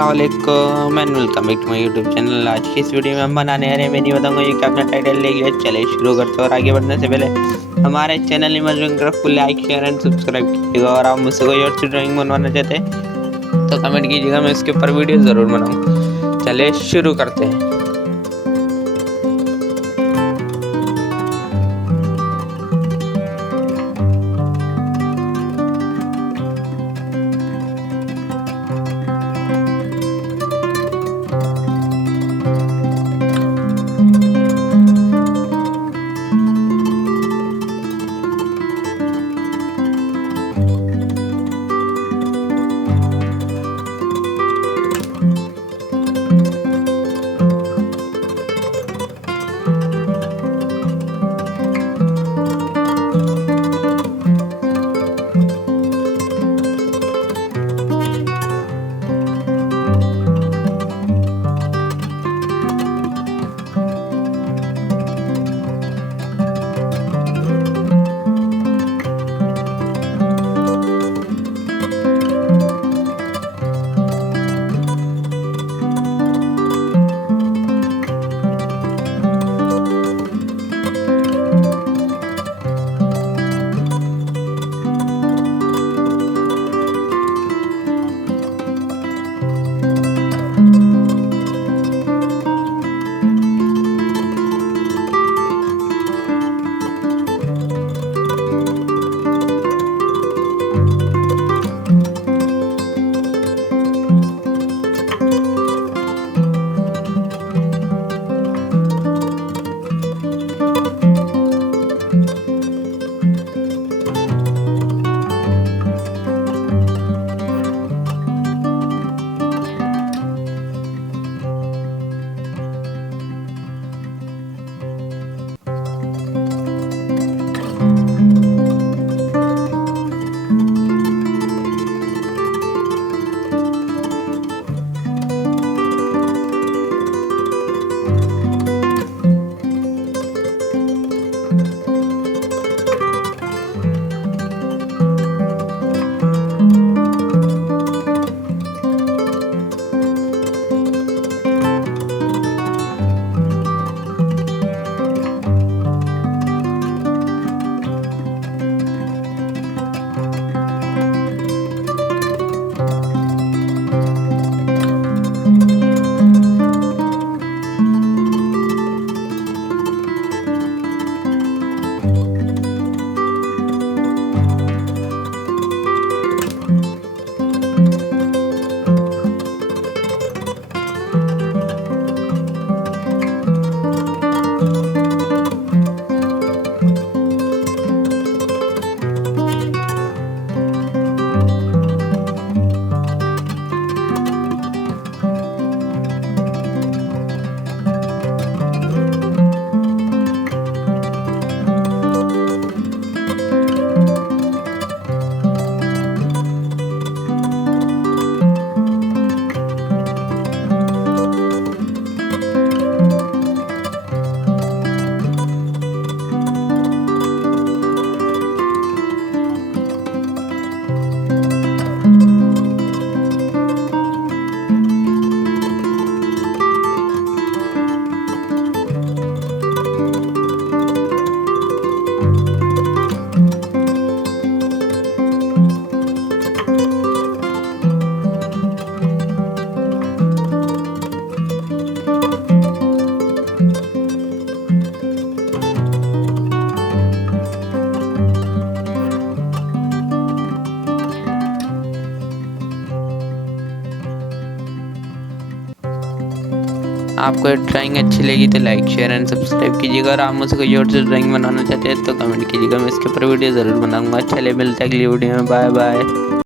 अस्सलाम वालेकुम and welcome back to my YouTube channel. आज की इस वीडियो में हम बनाने आ रहे हैं, मैं नहीं बताऊंगा ये क्या अपना टाइटल ले लिया। चले शुरू करते हैं और आगे बढ़ने से पहले हमारे चैनल इमेज को लाइक शेयर एंड सब्सक्राइब कीजिएगा। और आप मुझसे कोई और ड्राइंग बनवाना चाहते हैं तो कमेंट कीजिएगा, मैं इसके ऊपर वीडियो ज़रूर बनाऊँगा। चले शुरू करते हैं। आपको ड्राइंग अच्छी लगी तो लाइक शेयर एंड सब्सक्राइब कीजिएगा। और आप मुझसे कोई और से ड्राइंग बनाना चाहते हैं तो कमेंट कीजिएगा, मैं इसके ऊपर वीडियो ज़रूर बनाऊंगा। चलिए मिलते हैं अगली वीडियो में, बाय बाय।